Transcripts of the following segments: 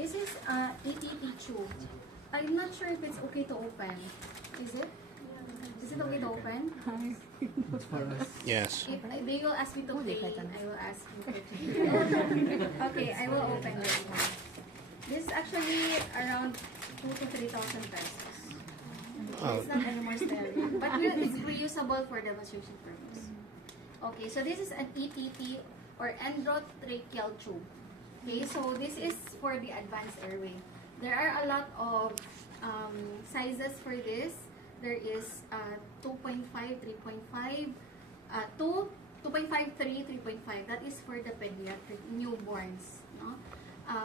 This is ETT tube. I'm not sure if it's okay to open. Is it? Is it okay to open? Yes. If they will ask me to pay, I will ask you to pay. Okay, I will open this one. This is actually around 2,000 to 3,000 pesos. It's not anymore sterling, but it's reusable for demonstration purpose. Okay, so this is an ETT or endotracheal tube. Okay, so this is for the advanced airway. There are a lot of sizes for this. There is 2.5, 3.5, 2.5, 3, 3.5. That is for the pediatric newborns. No?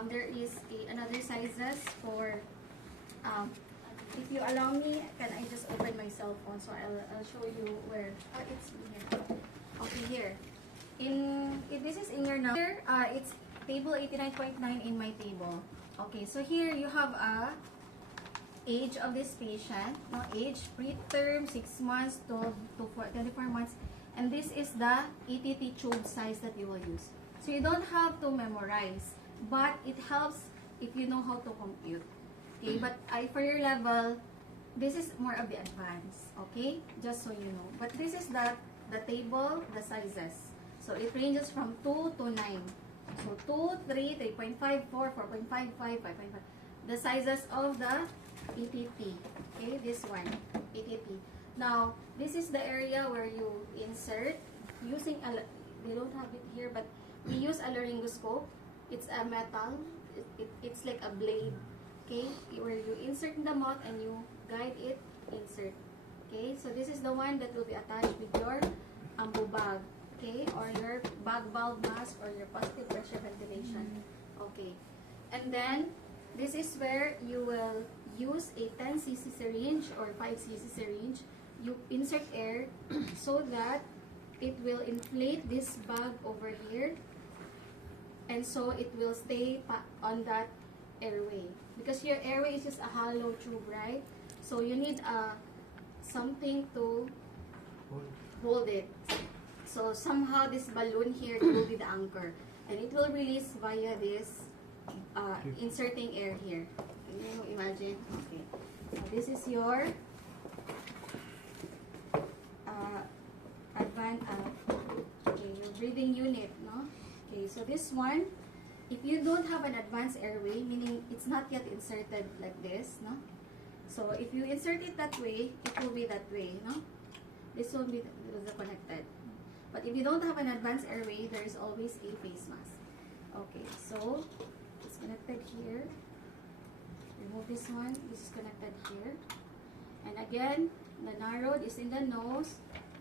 There is another sizes for, if you allow me, can I just open my cell phone so I'll show you where, it's here. Okay, here. If this is in your number, it's table 89.9 in my table. Okay, so here you have a age of this patient, no, age preterm 6 months to 24 months, and this is the ETT tube size that you will use. So you don't have to memorize, but it helps if you know how to compute. Okay, but for your level, this is more of the advanced. Okay, just so you know. But this is the table, the sizes. So it ranges from 2 to 9. So 2, 3, 3.5, 4, 4.5, 5, 5.5. The sizes of the ETT. Okay, this one, ETT. Now, this is the area where you insert using they don't have it here, but we use a laryngoscope. It's a metal. It's like a blade. Okay, where you insert in the mouth and you guide it, insert. Okay, so this is the one that will be attached with your ambu bag. Okay, or your bag valve mask or your positive pressure ventilation. Okay, and then this is where you will use a 10 cc syringe or 5 cc syringe. You insert air so that it will inflate this bag over here, and so it will stay on that airway, because your airway is just a hollow tube, right? So you need something to hold it. So somehow this balloon here will be the anchor, and it will release via this inserting air here. Can you imagine? Okay. So this is your your breathing unit, no? Okay, so this one, if you don't have an advanced airway, meaning it's not yet inserted like this, no? So if you insert it that way, it will be that way, no? This will be the connected. But if you don't have an advanced airway, there is always a face mask. Okay, so it's connected here. Remove this one. This is connected here. And again, the narrowed is in the nose,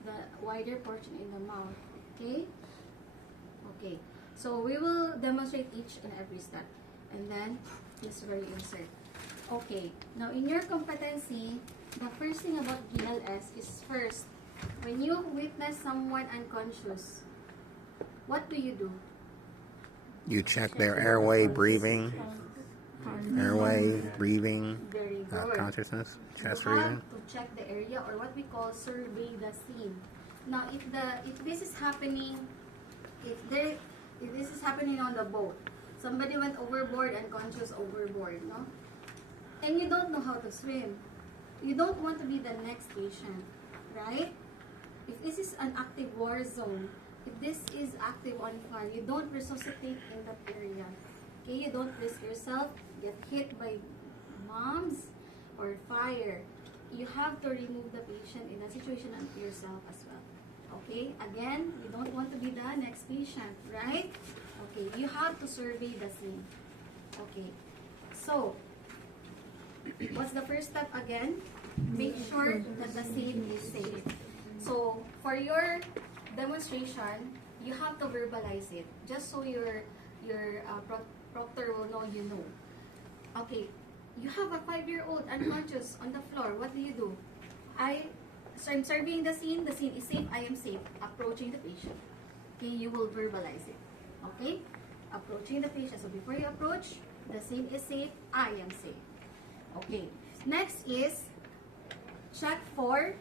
the wider portion in the mouth. Okay? Okay. So we will demonstrate each and every step. And then, this is where you insert. Okay. Now, in your competency, the first thing about BLS is first, when you witness someone unconscious, what do you do? You check their airway, breathing, consciousness, chest you breathing. have to check the area, or what we call survey the scene. Now, if this is happening, if this is happening on the boat, somebody went overboard, unconscious overboard, no? And you don't know how to swim. You don't want to be the next patient, right? If this is an active war zone, if this is active on fire, you don't resuscitate in that area. Okay, you don't risk yourself get hit by bombs or fire. You have to remove the patient in a situation and yourself as well. Okay, again, you don't want to be the next patient, right? Okay, you have to survey the scene. Okay, so what's the first step again? Make sure that the scene is safe. So for your demonstration, you have to verbalize it, just so your proctor will know you know. Okay, you have a 5-year-old unconscious on the floor. What do? So I'm surveying the scene is safe, I am safe. Approaching the patient. Okay, you will verbalize it. Okay, approaching the patient. So before you approach, the scene is safe, I am safe. Okay, next is check for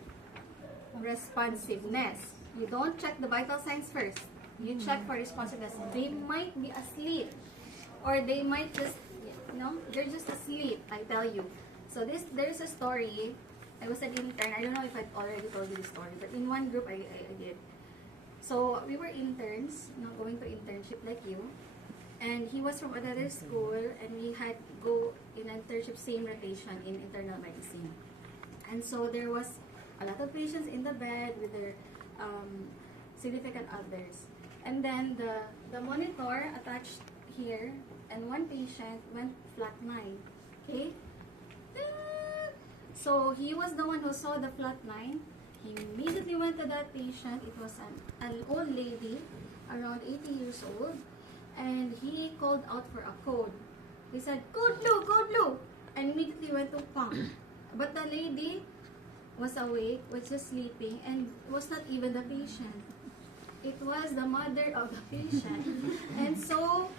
responsiveness. You don't check the vital signs first. You check for responsiveness. They might be asleep, or they might just they're just asleep, I tell you. So there's a story. I was an intern. I don't know if I've already told you the story, but in one group I did. So we were interns, going to internship like you. And he was from another school, and we had go in internship, same rotation in internal medicine. And so there was a lot of patients in the bed with their significant others. And then the monitor attached here, and one patient went flatline. Okay? So he was the one who saw the flatline. He immediately went to that patient. It was an old lady, around 80 years old. And he called out for a code. He said, "Code blue, code blue!" And immediately went to pump. But the lady was awake, was just sleeping, and was not even the patient. It was the mother of the patient. And so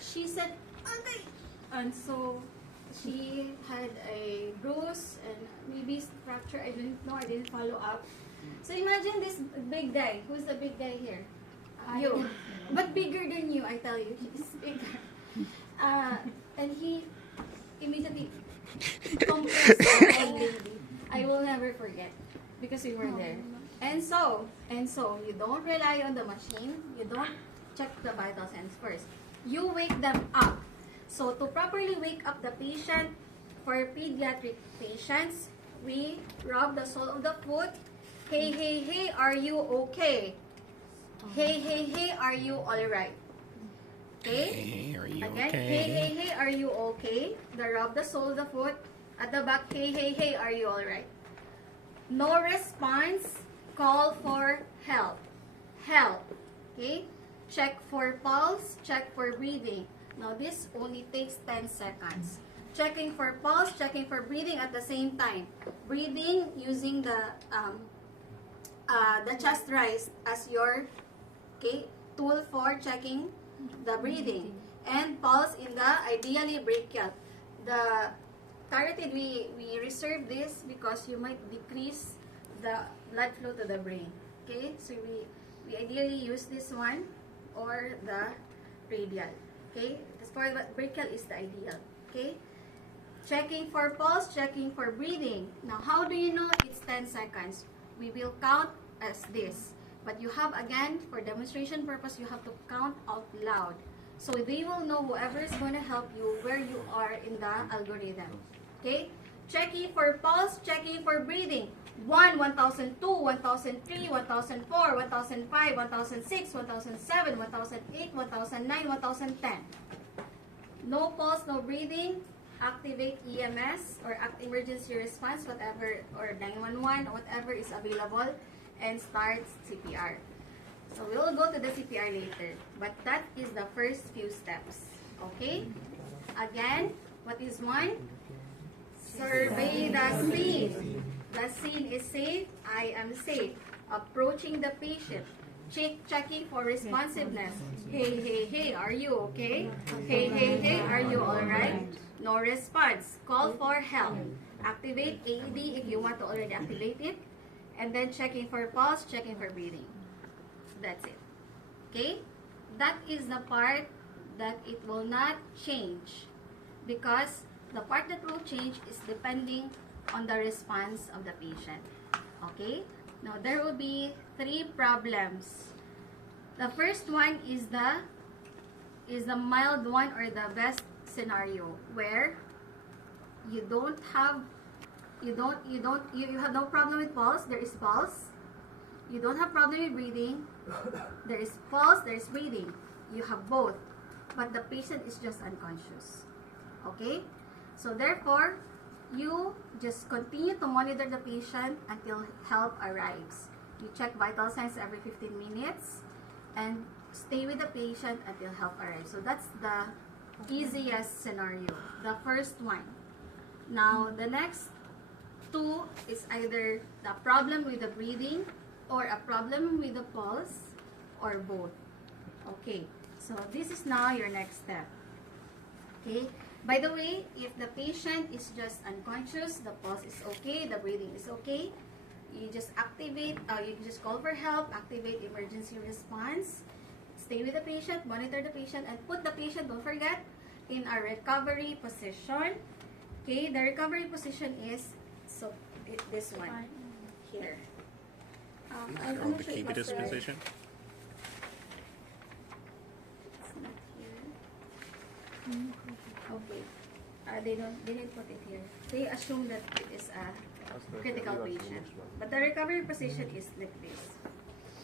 she said, "Okay." And so she had a bruise and maybe fracture. I didn't know. I didn't follow up. So imagine this big guy. Who's the big guy here? You. But bigger than you, I tell you. He's bigger. And he immediately compressed the old lady. I will never forget because we were there. And so you don't rely on the machine. You don't check the vital signs first. You wake them up. So to properly wake up the patient, for pediatric patients, we rub the sole of the foot. Hey, hey, hey, are you okay? Hey, hey, hey, are you alright? Okay? Hey, are you Again, okay? hey, hey, hey, are you okay? Rub the sole of the foot. At the back, hey, hey, hey, are you alright? No response, call for help. Help. Okay? Check for pulse, check for breathing. Now, this only takes 10 seconds. Checking for pulse, checking for breathing at the same time. Breathing using the chest rise as your tool for checking the breathing. And pulse in the ideally brachial. The carotid, we reserve this because you might decrease the blood flow to the brain. Okay, so we ideally use this one or the radial. Okay, as far as brachial is the ideal. Okay, checking for pulse, checking for breathing. Now, how do you know it's 10 seconds? We will count as this. But you have, again, for demonstration purpose, you have to count out loud. So they will know, whoever is going to help you, where you are in the algorithm. Okay? Checking for pulse, checking for breathing. 1, 1002, 1003, 1004, 1005, 1006, 1007, 1008, 1009, 1010. No pulse, no breathing. Activate EMS or emergency response, whatever, or 911, whatever is available, and start CPR. So we'll go to the CPR later, but that is the first few steps. Okay? Again, what is one? Survey the scene. The scene is safe. I am safe. Approaching the patient. Checking for responsiveness. Hey, hey, hey, are you okay? Hey, hey, hey, are you alright? No response. Call for help. Activate AED if you want to already activate it. And then checking for pulse, checking for breathing. That's it. Okay? That is the part that it will not change. Because the part that will change is depending on the response of the patient. Okay? Now, there will be 3 problems. The first one is the mild one, or the best scenario, where you have no problem with pulse. There is pulse. You don't have problem with breathing. There is pulse, there is breathing. You have both, but the patient is just unconscious. Okay? So therefore, you just continue to monitor the patient until help arrives. You check vital signs every 15 minutes and stay with the patient until help arrives. So that's the easiest scenario, the first one. Now, the next 2 is either the problem with the breathing or a problem with the pulse, or both. Okay, so this is now your next step. Okay, by the way, if the patient is just unconscious, the pulse is okay, the breathing is okay, you just activate, you can just call for help, activate emergency response, stay with the patient, monitor the patient, and put the patient, don't forget, in a recovery position. Okay, the recovery position is this one here. I'm Hold not the sure key if to this it's right. position. It's not here. Okay. They didn't put it here. They assume that it is a critical patient. But the recovery position is like this.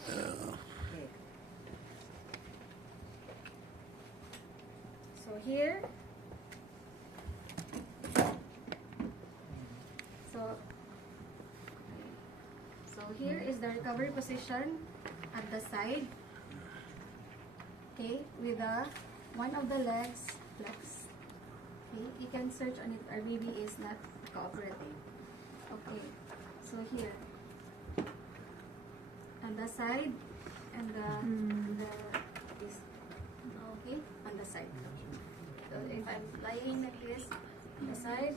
Okay. So here, so here is the recovery position at the side. Okay, with one of the legs flexed. Okay, you can search on it. Our baby is not cooperating. Okay, so here, on the side, and this. Okay, on the side. So if I'm lying like this, on the side,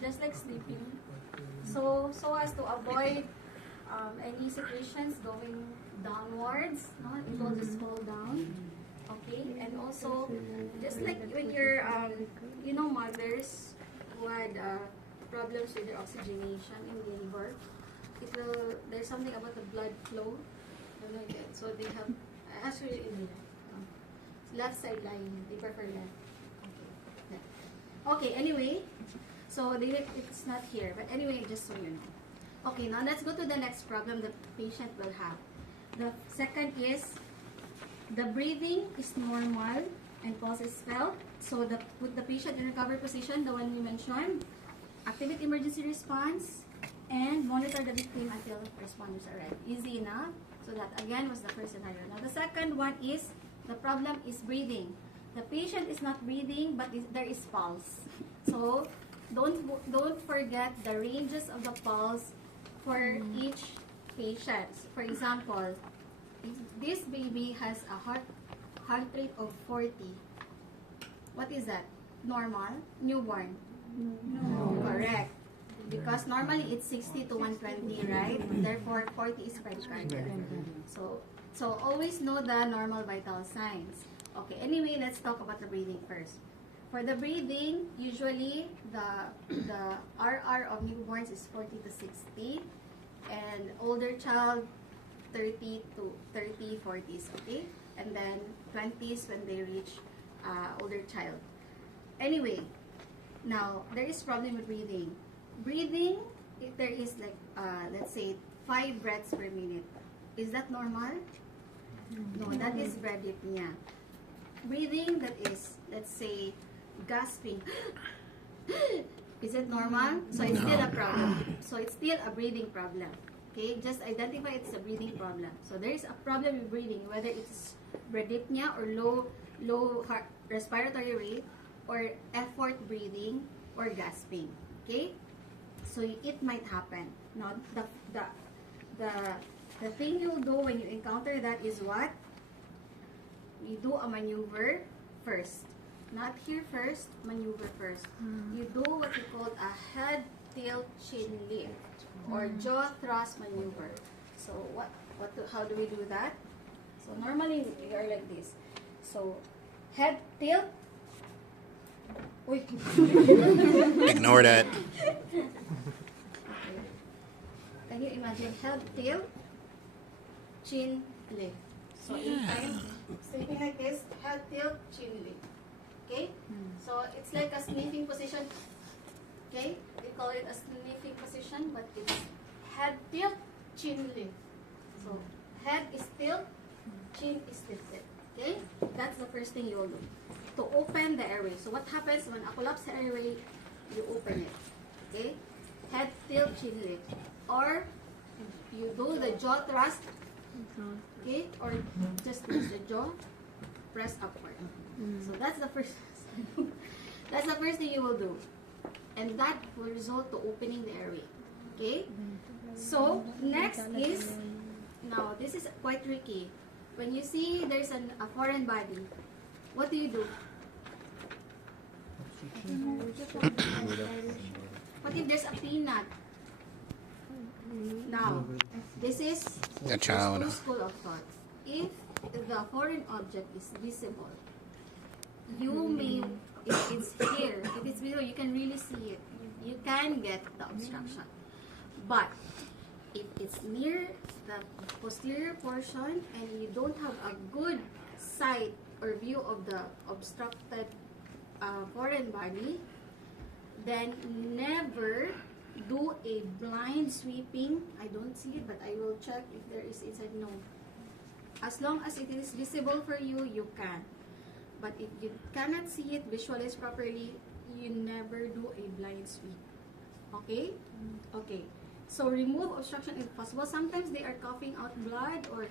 just like sleeping. So as to avoid any situations going downwards, no, it will just fall down. Okay, and also just like when you're mothers who had problems with their oxygenation in labor, there's something about the blood flow. So they have actually left side lying, they prefer left. Okay, anyway, so it's not here, but anyway, just so you know. Okay, now let's go to the next problem the patient will have. The second is the breathing is normal and pulse is felt. So put the patient in recovery position, the one we mentioned. Activate emergency response and monitor the victim until responders arrive. Easy enough. So that again was the first scenario. Now the second one is the problem is breathing. The patient is not breathing, but there is pulse. So don't forget the ranges of the pulse for each patient. For example, if this baby has a heart rate of 40. What is that? Normal? Newborn? No. Correct. Because normally it's 60 to 120, right? Therefore, 40 is bradycardia. So always know the normal vital signs. Okay, anyway, let's talk about the breathing first. For the breathing, usually the RR of newborns is 40 to 60, and older child 30 to 40s, okay? And then 20s when they reach older child. Anyway, now there is problem with breathing. Breathing, if there is like, let's say 5 breaths per minute, is that normal? No, that is bradypnea. Breathing that is, let's say, gasping. Is it normal? So it's still a problem. So it's still a breathing problem. Okay, just identify it's a breathing problem. So there is a problem with breathing, whether it's bradypnea or low heart respiratory rate, or effort breathing, or gasping. Okay, so it might happen. Now the thing you'll do when you encounter that is what? You do a maneuver first. Not here first, maneuver first. You do what you call a head tilt chin lift or jaw thrust maneuver. So how do we do that? So normally we are like this. So head tilt. Wait. Ignore that. Okay. Can you imagine head tilt, chin lift? So in time, sleeping like this, head tilt, chin lift. Okay? So it's like a sniffing position. Okay? We call it a sniffing position, but it's head tilt, chin lift. So head is tilt, chin is lifted. Okay? That's the first thing you will do. To open the airway. So what happens when a collapsed airway, you open it. Okay? Head tilt, chin lift. Or you do the jaw thrust. Okay? Or just press the jaw, press upward. So that's the first thing you will do. And that will result to opening the airway. Okay? So next is, now this is quite tricky. When you see there's a foreign body, what do you do? What if there's a peanut? Now, this is A child. school of thought. If the foreign object is visible, you may, if it's here, if it's below, you can really see it. You can get the obstruction. But if it's near the posterior portion and you don't have a good sight or view of the obstructed foreign body, then never do a blind sweeping. I don't see it, but I will check if there is inside. No. As long as it is visible for you, you can. But if you cannot see it, visualize properly, you never do a blind sweep. Okay? Okay. So remove obstruction if possible. Sometimes they are coughing out blood or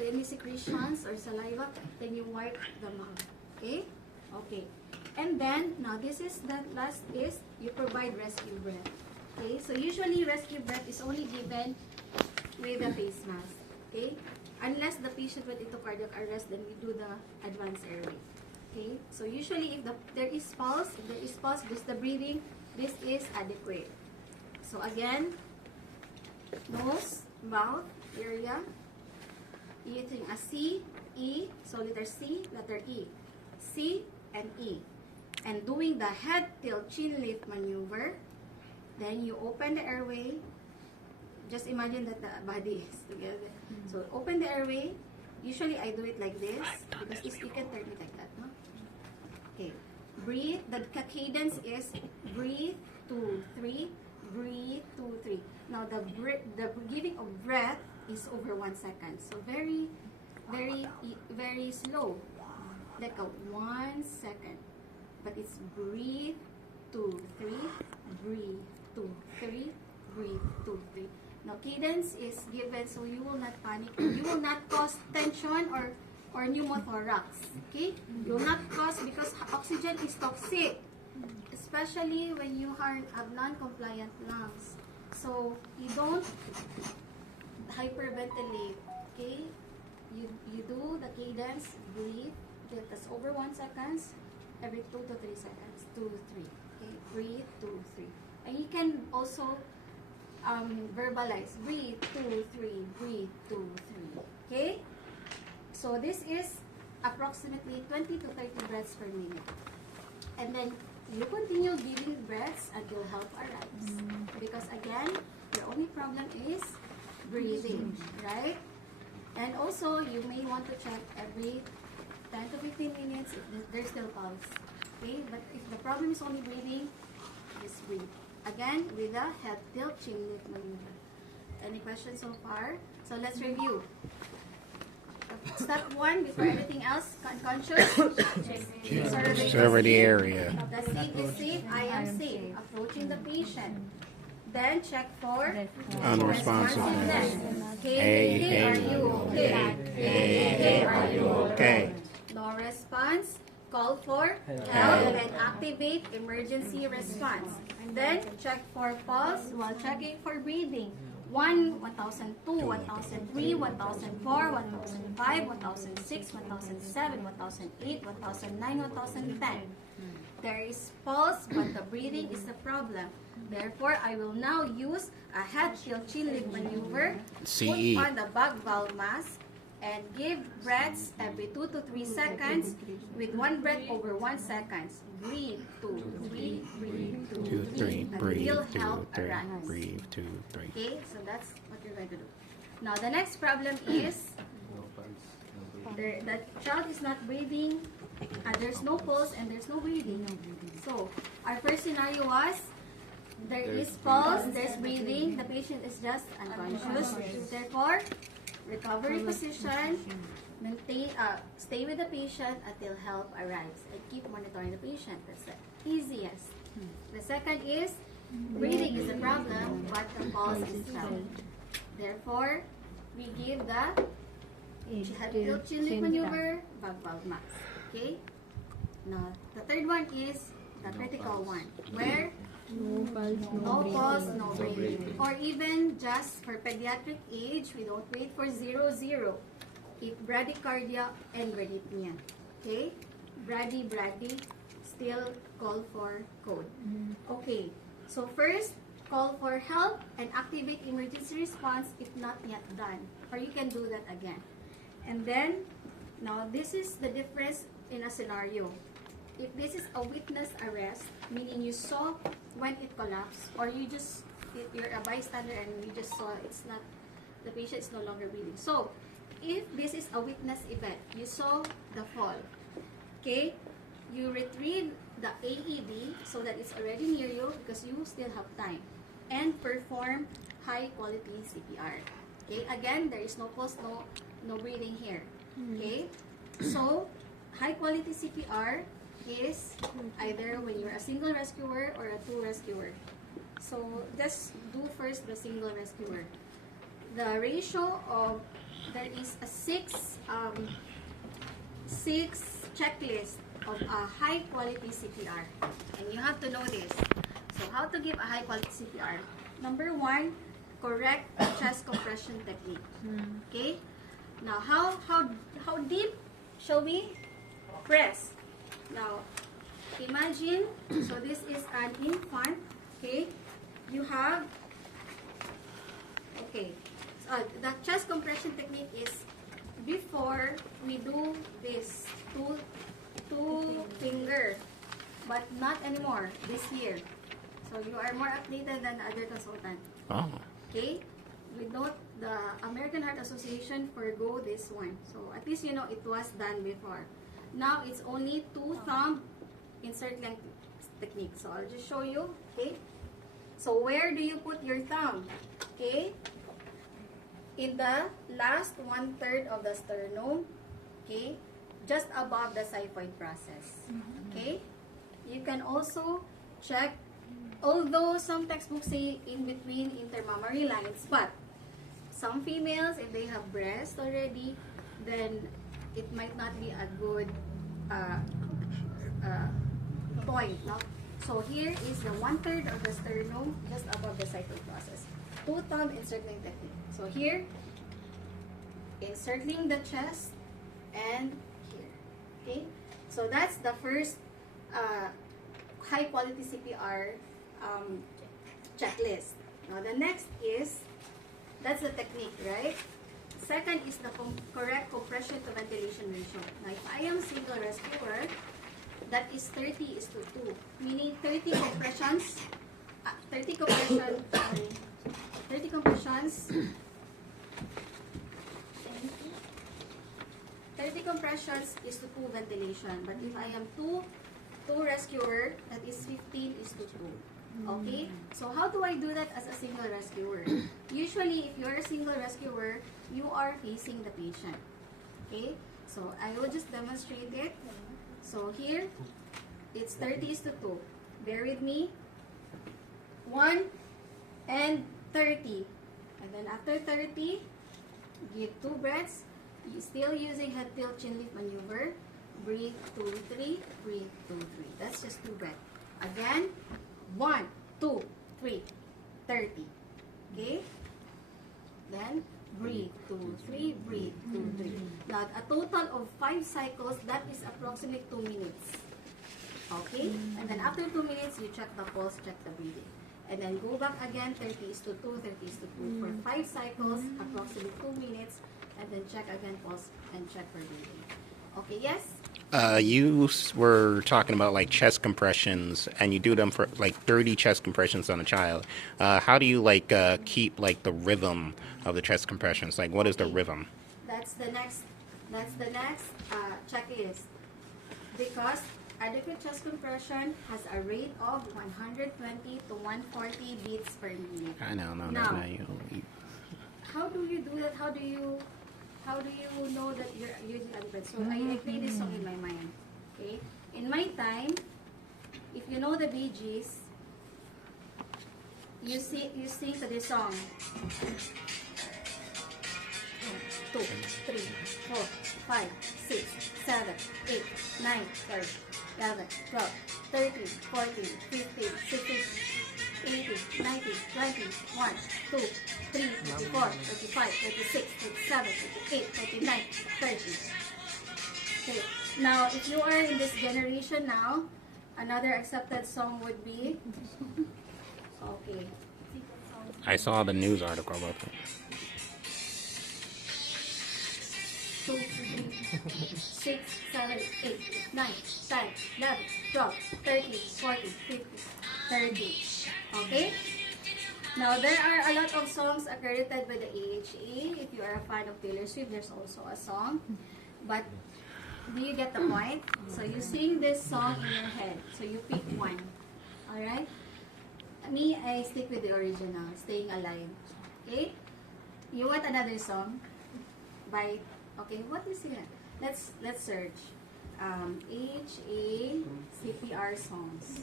any secretions or saliva, then you wipe the mouth. Okay? Okay. And then, now this is the last is, you provide rescue breath. Okay? So usually rescue breath is only given with a face mask. Okay? Unless the patient went into cardiac arrest, then we do the advanced airway. Okay? So usually if there is pulse, just the breathing, this is adequate. So again, nose, mouth area, using a C, E, so letter C, letter E, C and E. And doing the head tilt chin lift maneuver, then you open the airway. Just imagine that the body is together. So open the airway. Usually I do it like this, because you can turn it like that, no? Okay. Breathe. The cadence is breathe, 2, 3, breathe, 2, 3. Now the giving of breath is over 1 second. So very, very, very slow. Like a 1 second. But it's breathe, 2, 3, breathe, 2, 3, breathe, 2, 3. Now cadence is given so you will not panic. You will not cause tension or pneumothorax. Okay? You will not cause, because oxygen is toxic. Especially when you have non-compliant lungs. So you don't hyperventilate. Okay? You do the cadence, breathe. That's over 1 second. Every 2 to 3 seconds. 2, 3. Okay? Breathe, 2, 3. And you can also verbalize. Breathe, 2, 3. Breathe, 2, 3. Okay? So this is approximately 20 to 30 breaths per minute. And then you continue giving breaths until help arrives. Because again, the only problem is breathing, right? And also, you may want to check every 10 to 15 minutes if there's still pulse. Okay? But if the problem is only breathing, just breathe. Again, with the head tilt chin lift maneuver. Any questions so far? So let's review. Step 1, before anything else, conscious. Survey the area. The seat is safe. I am safe. Approaching the patient. Then check for Unresponsiveness. Okay, are you okay? Are you Okay. No response. Call for help and activate emergency response. Then check for pulse while checking for breathing. 1, 1002, 1003, 1004, 1005, 1006, 1007, 1008, 1009, 1010. There is pulse, but the breathing is the problem. Therefore, I will now use a head tilt chin lift maneuver. CE. Put on the bag valve mask and give breaths every 2 to 3 seconds with 1 breath over 1 second. Breathe, 2, 3, breathe, 2, 3. Breathe, Until 2, help 3. arrives. Breathe, 2, 3. Okay, so that's what you're going to do. Now, the next problem is the child is not breathing, there's no pulse, and there's no breathing. So, our first scenario was there is pulse, there's breathing, the patient is just unconscious. Therefore, recovery position, maintain, stay with the patient until help arrives, and keep monitoring the patient. That's the easiest. The second is breathing is a problem, but the pulse is not. Therefore, we give the head tilt chin lift maneuver, bag valve mask. Okay? Now, the third one is the critical one, where no pulse, no breathing. Or even just for pediatric age, we don't wait for 0-0. If bradycardia and bradypnea. Okay? Brady, still call for code. Okay. So first, call for help and activate emergency response if not yet done. Or you can do that again. And then, now this is the difference in a scenario. if this is a witness arrest, meaning you saw when it collapsed, or you're a bystander and you just saw the patient is no longer breathing. So, if this is a witness event, you saw the fall, okay, you retrieve the AED so that it's already near you because you still have time, and perform high quality CPR. Okay, again, there is no pulse, no breathing here. Okay, so high quality CPR is either when you're a single rescuer or a two rescuer. So just do first the single rescuer. The ratio of, there is a six checklist of a high quality CPR, and you have to know this. So how to give a high quality CPR? Number one, correct chest compression technique. Okay. Now how deep shall we press? Now imagine, so this is an infant. Okay. You have, okay. The chest compression technique is before we do this two finger, but not anymore this year. So you are more updated than other consultant. Oh. Okay, we don't, the American Heart Association forgo this one. So at least you know it was done before. Now it's only two thumb insert length technique. So I'll just show you. Okay. So where do you put your thumb? Okay. In the last 1/3 of the sternum. Okay. Just above the xiphoid process. Okay. You can also check, although some textbooks say in between intermammary lines, but some females, if they have breast already, then it might not be a good point. No? So here is the 1/3 of the sternum, just above the xiphoid process. Two thumb encircling technique. So here, encircling the chest and here. Okay? So that's the first high quality CPR checklist. Now the next is, that's the technique, right? Second is the correct compression to ventilation ratio. Now if I am single rescuer, that is 30:2, meaning 30 compressions, 30 compressions is to 2 ventilation. But if I am two rescuer, that is 15:2. Okay? So how do I do that as a single rescuer? Usually, if you're a single rescuer, you are facing the patient. Okay? So I will just demonstrate it. So here, it's 30:2. Bear with me. 1 and 30. And then after 30, give 2 breaths. You're still using head tilt chin lift maneuver. Breathe 2, 3. Breathe 2, 3. That's just 2 breaths. Again, 1, 2, 3, 30. Okay? Then, breathe 2, 3. Breathe 2, 3. Now, a total of 5 cycles, that is approximately 2 minutes. Okay? And then after 2 minutes, you check the pulse, check the breathing. And then go back again, 30:2, 30:2. For 5 cycles, approximately 2 minutes. And then check again pulse and check for breathing. Okay, yes? You were talking about like chest compressions, and you do them for like 30 chest compressions on a child. How do you like keep like the rhythm of the chest compressions? Like, what is the rhythm? That's the next checklist. Because adequate chest compression has a rate of 120 to 140 beats per minute. I know, no, now, that's not you. How do you do that? How do you know that you're using adequate? So I play this song in my mind. Okay? In my time, if you know the Bee Gees, you sing to this song. 2, 3, 4, 5, 6, 7, 8, 9, 10, 11, 12, 13, 14, 15, 16, 18, 19, 20, 1, 2, 3, 34, 35, 36, 37, 38, 39, 30. Okay. Now, if you are in this generation now, another accepted song would be, okay. I saw the news article about that. 2, 3, 6, 7, 8, 9, 10, 11, 12, 13, 14, 15, 30. Okay? Now, there are a lot of songs accredited by the AHA. If you are a fan of Taylor Swift, there's also a song. But, do you get the point? So, you sing this song in your head. So, you pick one. Alright? Me, I stick with the original, Staying Alive. Okay? You want another song? By, okay, what is it? Let's search. HA CPR songs.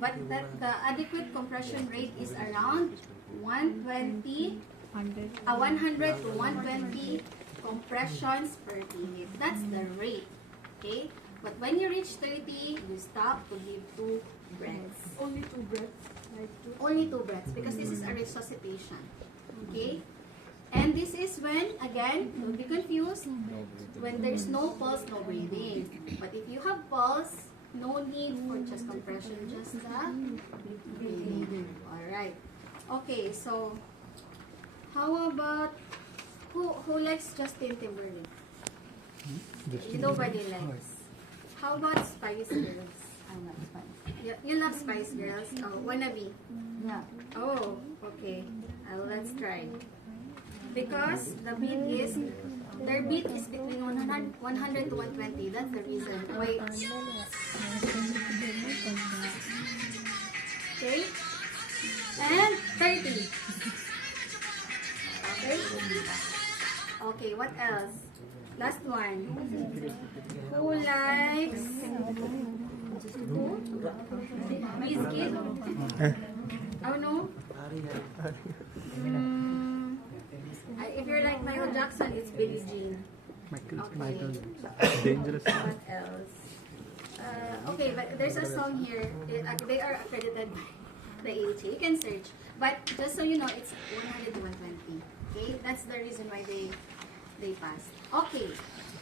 But the adequate compression rate is around 100 to 120 compressions per minute. That's the rate. Okay? But when you reach 30, you stop to give 2 breaths. Only 2 breaths? Like 2? Only 2 breaths because this is a resuscitation. Okay? And this is when, again, don't be confused, when there's no pulse, no breathing. But if you have pulse, no need for chest compression, just the breathing. Alright. Okay, so, how about, who likes Justin Timberlake? Nobody likes. How about Spice Girls? I'm not Spice. You love Spice Girls? Oh, wannabe? Yeah. Oh, okay. Let's try. Because the beat is, their beat is between 100 to 120. That's the reason. Wait. Okay. And 30. Okay. Okay, what else? Last one. Who likes Biscuit? Oh no? If you're like Michael Jackson, it's Billie Jean. Michael. Dangerous. What else? Okay, but there's a song here. They are accredited by the AHA. You can search. But just so you know, it's 100 to 120. Okay? That's the reason why they passed. Okay.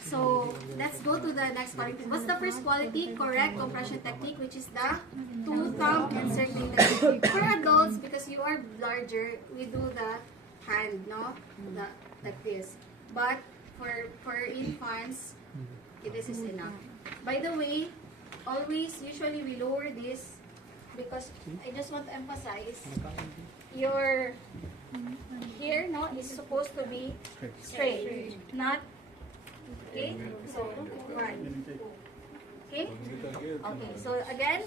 So, let's go to the next quality. What's the first quality? Correct compression technique, which is the 2-thumb encircling technique. For adults, because you are larger, we do the hand, no? Like this. But for infants, this is enough. By the way, usually we lower this because I just want to emphasize your hair, no, is supposed to be straight, not. Okay, so one. Okay? Okay, so again,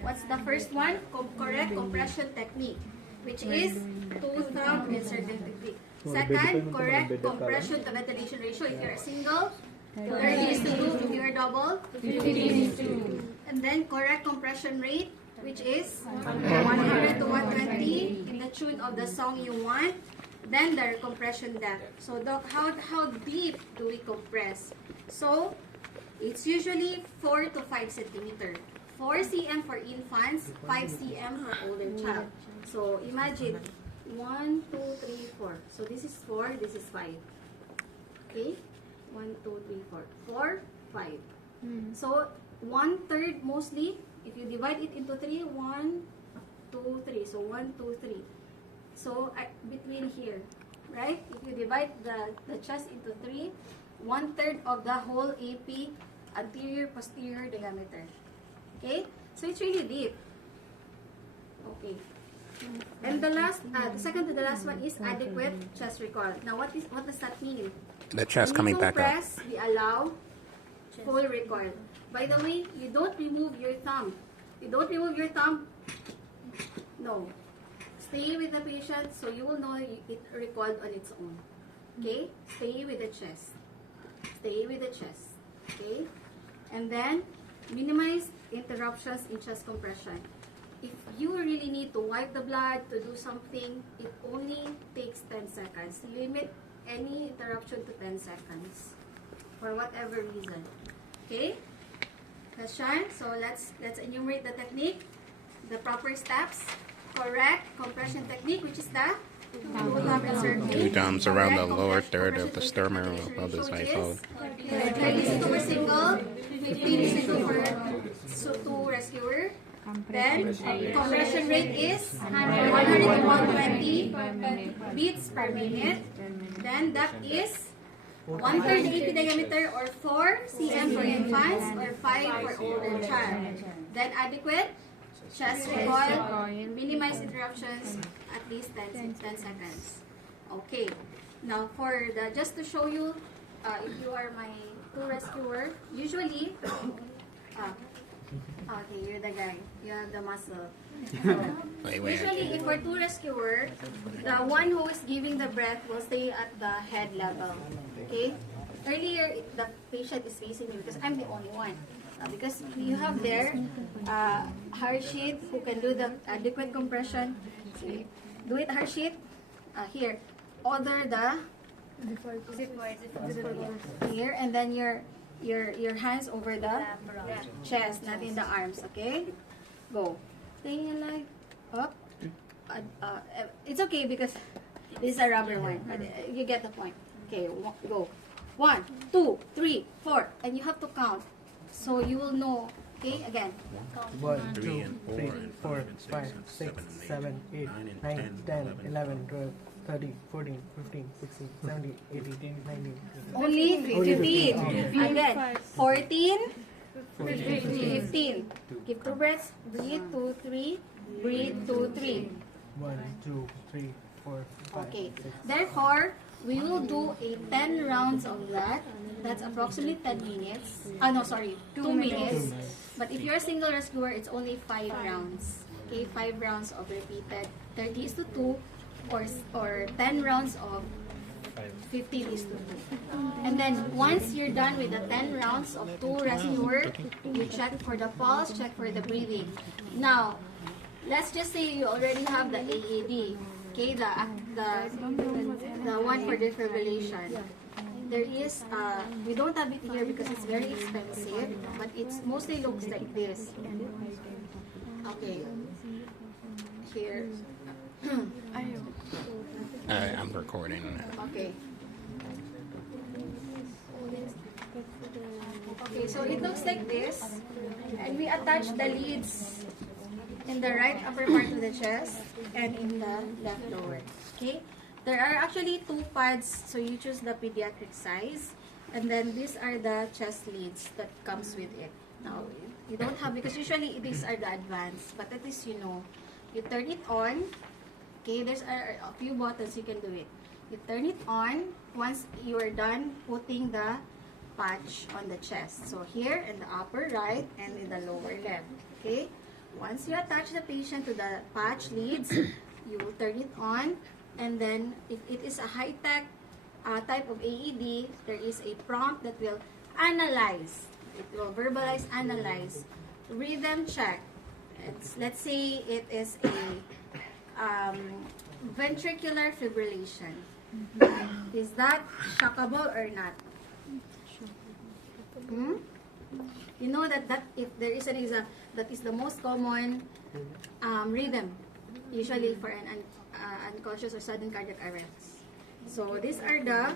what's the first one? Correct compression technique, which is 2-thumb encircling technique. Second, correct compression to ventilation ratio. If you're single, 30:2. If you're double, 50:2. And then correct compression rate, which is 100 to 120 in the tune of the song you want. Then the compression depth. So how deep do we compress? So it's usually 4 to 5 centimeter. 4 cm for infants, 5 cm for older child. So imagine 1, 2, 3, 4. So this is 4, this is 5. Okay? 1, 2, 3, 4. 4, 5. So 1/3 mostly. If you divide it into 3, 1, 2, 3. So 1, 2, 3. So, between here, right? If you divide the chest into 3, 1/3 of the whole AP, anterior-posterior diameter. Okay? So, it's really deep. Okay. And the second to the last one is adequate chest recoil. Now, what does that mean? The chest coming back up. When you compress, we allow full recoil. By the way, you don't remove your thumb. You don't remove your thumb. No. Stay with the patient so you will know it recoiled on its own. Okay? Stay with the chest. Stay with the chest. Okay? And then, minimize interruptions in chest compression. If you really need to wipe the blood, to do something, it only takes 10 seconds. Limit any interruption to 10 seconds. For whatever reason. Okay? Question? So, let's enumerate the technique. The proper steps. Correct compression technique, which is the 2-thumb encircling. 2 thumbs around the lower third of the sternum above the xiphoid. 30 for single, 15 for two rescuer. Then compression rate is 100 to 120 beats per minute. Then that is 1/3 AP diameter or 4 cm for infants or 5 for older child. Then adequate chest recoil, minimize interruptions, at least 10 seconds. Okay. Now for the, just to show you, if you are my tool rescuer, usually, okay, you're the guy, you have the muscle. Usually, if for tool rescuer, the one who is giving the breath will stay at the head level. Okay? Earlier, the patient is facing me because I'm the only one. Because you have there heart sheet who can do the adequate compression. See, do it heart sheet. Here, order the here, and then your hands over the chest, not in the arms. Okay, go. Staying alive. Up. It's okay because this is a rubber one. But you get the point. Okay, go. 1, 2, 3, 4, and you have to count, so you will know. Okay, again. 1, 2, 3, 4, 5, 6, 7, 8, 9, 10, 11, 12, 13, 14, 15, 16, 17, 18, 19. Only 15. Again. 14, 15. Give 2 breaths. Breathe, 2, 3. Breathe, 2, 3. 1, 2, 3, 4, 5. Okay. Therefore, we will do a 10 rounds of that. That's approximately 10 minutes. No, sorry, 2 minutes. But if you're a single rescuer, it's only 5 rounds. Okay, 5 rounds of repeated 30:2 or 10 rounds of 15:2. And then once you're done with the 10 rounds of tool rescuer, you check for the pulse, check for the breathing. Now, let's just say you already have the AED. Okay, the one for defibrillation. There is, we don't have it here because it's very expensive, but it mostly looks like this. Okay. Here. I'm recording. Okay. Okay, so it looks like this. And we attach the leads in the right upper part of the chest and in the left lower. Okay? There are actually 2 pads, so you choose the pediatric size. And then these are the chest leads that comes with it. Now, you don't have, because usually these are the advanced, but at least you know. You turn it on. Okay, there's a few buttons you can do it. You turn it on once you are done putting the patch on the chest. So here in the upper right and in the lower left. Okay? Once you attach the patient to the patch leads, you will turn it on. And then, if it is a high-tech type of AED, there is a prompt that will analyze. It will verbalize, analyze, rhythm check. Let's say it is a ventricular fibrillation. Is that shockable or not? You know that if there is an exam, that is the most common rhythm, usually for an unconscious or sudden cardiac arrest. So these are the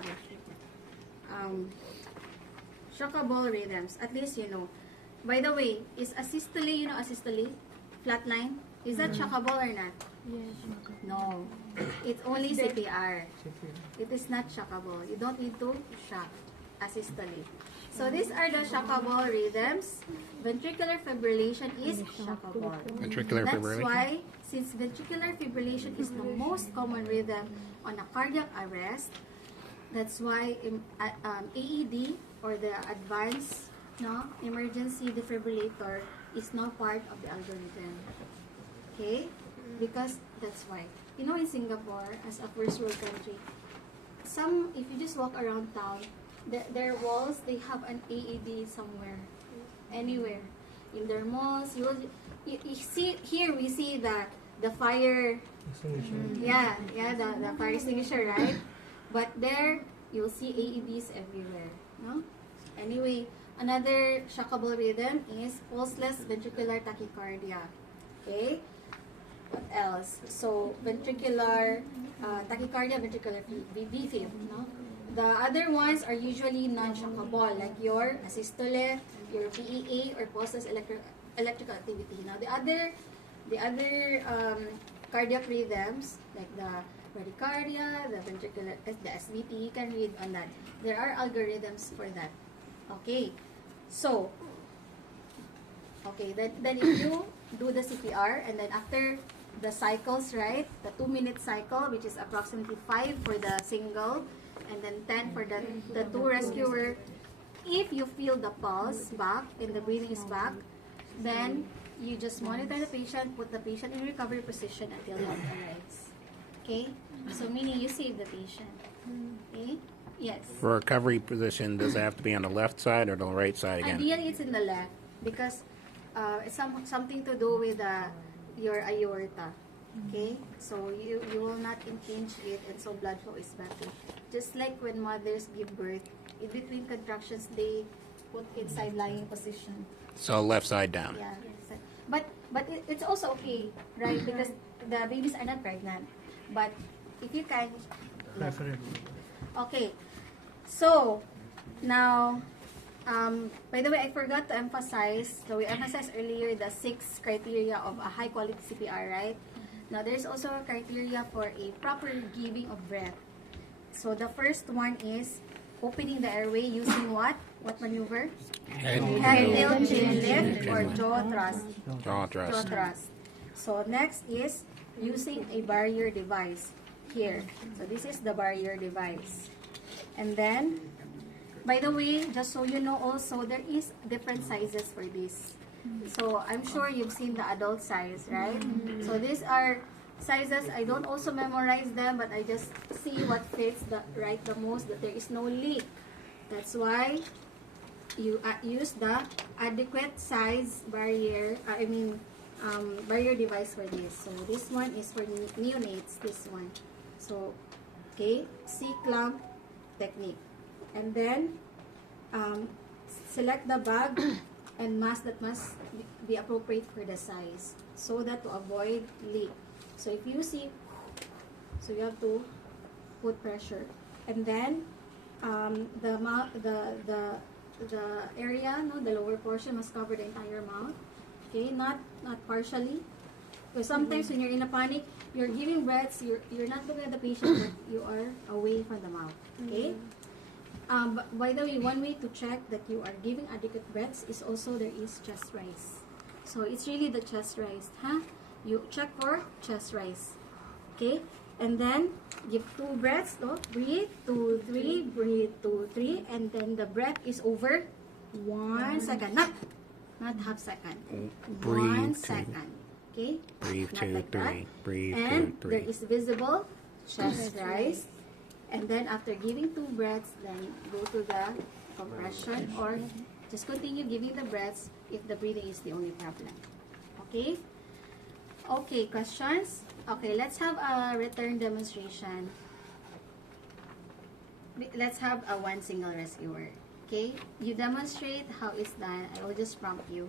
shockable rhythms. At least you know. By the way, is asystole, you know asystole? Flatline? Is that shockable or not? Yes. No. It's only CPR. It is not shockable. You don't need to shock asystole. So these are the shockable rhythms. Ventricular fibrillation is shockable. Ventricular fibrillation? That's why, since ventricular fibrillation is the most common rhythm on a cardiac arrest, that's why AED or the advanced emergency defibrillator is now part of the algorithm. Okay? Because that's why. You know, in Singapore, as a first world country, if you just walk around town, their walls, they have an AED somewhere, anywhere. In their malls, you see, here we see the fire, the fire extinguisher, right? But there, you'll see AEDs everywhere, no? Anyway, another shockable rhythm is pulseless ventricular tachycardia. Okay? What else? So, ventricular tachycardia, ventricular VFib, no? The other ones are usually non-shockable, like your asystole, your PEA, or pulseless electrical activity. Now, the other cardiac rhythms, like the bradycardia, the ventricular, the SVT. You can read on that. There are algorithms for that. Okay, so, okay, then if you do the CPR, and then after the cycles, right, the 2-minute cycle, which is approximately 5 for the single, and then 10 for the 2 rescuer, if you feel the pulse back and the breathing is back, then you just monitor the patient, put the patient in recovery position until health arrives. Okay? So meaning you save the patient. Okay? Yes. For recovery position, does it have to be on the left side or the right side again? Ideally, it's in the left because it's something to do with your aorta. Okay? So you will not impinge it, and so blood flow is better. Just like when mothers give birth, in between contractions, they put inside lying position. So left side down. Yeah. But it's also okay, right? Because the babies are not pregnant. But if you can... Preferably. Okay. So, now, by the way, I forgot to emphasize, so we emphasized earlier the 6 criteria of a high-quality CPR, right? Now, there's also a criteria for a proper giving of breath. So, the first one is opening the airway using what? What maneuver? Head tilt, chin lift, or jaw thrust. Jaw thrust. Jaw thrust. So, next is using a barrier device here. So, this is the barrier device. And then, by the way, just so you know also, there is different sizes for this. So, I'm sure you've seen the adult size, right? So, these are sizes. I don't also memorize them, but I just see what fits the most, that there is no leak. That's why you use the adequate size barrier, barrier device for this. So, this one is for neonates, this one. So, okay, C-clamp technique. And then, select the bag and mask that must be appropriate for the size, so that to avoid leak. So if you see, so you have to put pressure, and then the area, no, the lower portion must cover the entire mouth. Okay, not partially. Because sometimes when you're in a panic, you're giving breaths, you're not looking at the patient, but you are away from the mouth. Okay. By the way, one way to check that you are giving adequate breaths is also there is chest rise. So it's really the chest rise, huh? You check for chest rise, okay? And then give 2 breaths. So breathe 2, 3, breathe 2, 3, and then the breath is over 1 second, not half second. Breathe 1 2. second, okay? Breathe Not 2, like 3. that. Breathe And 2, there 3. is visible chest rise. And then after giving 2 breaths, then go to the compression, or just continue giving the breaths if the breathing is the only problem. Okay? Okay, questions? Okay, let's have a return demonstration. Let's have a 1 single rescuer. Okay? You demonstrate how it's done. I will just prompt you.